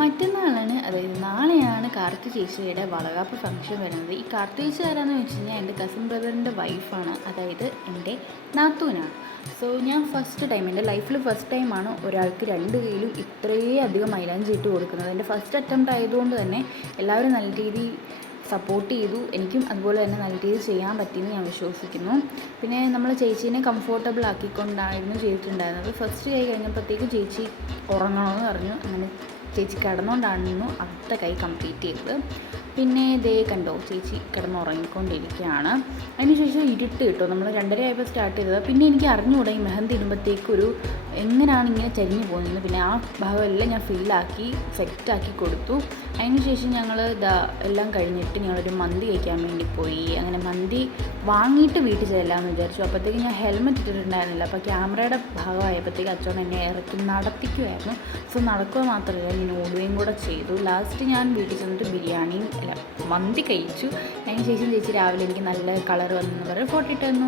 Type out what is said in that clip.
മറ്റന്നാളാണ്, അതായത് നാളെയാണ് കാർത്തി ചേച്ചിയുടെ വളകാപ്പ് ഫംഗ്ഷൻ വരുന്നത്. ഈ കാർത്തി ചേച്ചി ആരാന്ന് വെച്ച് കഴിഞ്ഞാൽ എൻ്റെ കസിൻ ബ്രദറിൻ്റെ വൈഫാണ്, അതായത് എൻ്റെ നാത്തൂനാണ്. സോ ഞാൻ ഫസ്റ്റ് ടൈം, എൻ്റെ ലൈഫിൽ ഫസ്റ്റ് ടൈമാണ് ഒരാൾക്ക് രണ്ട് കയ്യിലും ഇത്രയും അധികം മൈലാഞ്ചി ഇട്ട് കൊടുക്കുന്നത്. എൻ്റെ ഫസ്റ്റ് അറ്റംപ്റ്റ് ആയതുകൊണ്ട് തന്നെ എല്ലാവരും നല്ല രീതിയിൽ സപ്പോർട്ട് ചെയ്തു. എനിക്കും അതുപോലെ തന്നെ നല്ല രീതിയിൽ ചെയ്യാൻ പറ്റിയെന്ന് ഞാൻ വിശ്വസിക്കുന്നു. പിന്നെ നമ്മൾ ചേച്ചീനെ കംഫോർട്ടബിൾ ആക്കിക്കൊണ്ടായിരുന്നു ചെയ്തിട്ടുണ്ടായിരുന്നത്. ഫസ്റ്റ് കൈ കഴിഞ്ഞപ്പോഴത്തേക്കും ചേച്ചി ഉറങ്ങണമെന്ന് പറഞ്ഞു. അങ്ങനെ ചേച്ചി കിടന്നുകൊണ്ടായിരുന്നു അടുത്ത കൈ കംപ്ലീറ്റ് ചെയ്തത്. പിന്നെ ദേ കണ്ടോ, ചേച്ചി കിടന്നുറങ്ങിക്കൊണ്ടിരിക്കുകയാണ്. അതിനുശേഷം ഇരുട്ട് കിട്ടും. നമ്മൾ 2:30 ആയപ്പോൾ സ്റ്റാർട്ട് ചെയ്തത്. പിന്നെ എനിക്ക് അറിഞ്ഞുകൂടാ ഈ മെഹന്തി ഇടുമ്പോഴത്തേക്കൊരു എങ്ങനെയാണ് ഇങ്ങനെ ചരിഞ്ഞ് പോകുന്നത്. പിന്നെ ആ ഭാഗമെല്ലാം ഞാൻ ഫില്ലാക്കി സെറ്റാക്കി കൊടുത്തു. അതിനുശേഷം ഞങ്ങൾ എല്ലാം കഴിഞ്ഞിട്ട് ഞങ്ങളൊരു മന്തി കഴിക്കാൻ വേണ്ടി പോയി. അങ്ങനെ മന്തി വാങ്ങിയിട്ട് വീട്ടിൽ ചെല്ലാമെന്ന് വിചാരിച്ചു. അപ്പോഴത്തേക്ക് ഞാൻ ഹെൽമെറ്റ് ഇട്ടിട്ടുണ്ടായിരുന്നില്ല. അപ്പോൾ ക്യാമറയുടെ ഭാഗമായപ്പോഴത്തേക്ക് അച്ഛൻ എന്നെ ഇറക്കി നടത്തിക്കുമായിരുന്നു. സോ നടക്കുക മാത്രമല്ല, ഞാൻ ഓടുകയും കൂടെ ചെയ്തു. ലാസ്റ്റ് ഞാൻ വീട്ടിൽ ചെന്നിട്ട് ബിരിയാണിയും മന്തി കഴിച്ചു. അതിനുശേഷം ചേച്ചി രാവിലെ എനിക്ക് നല്ല കളർ വന്നെന്ന് പറഞ്ഞ് ഫോട്ടോ ഇട്ട് തന്നു.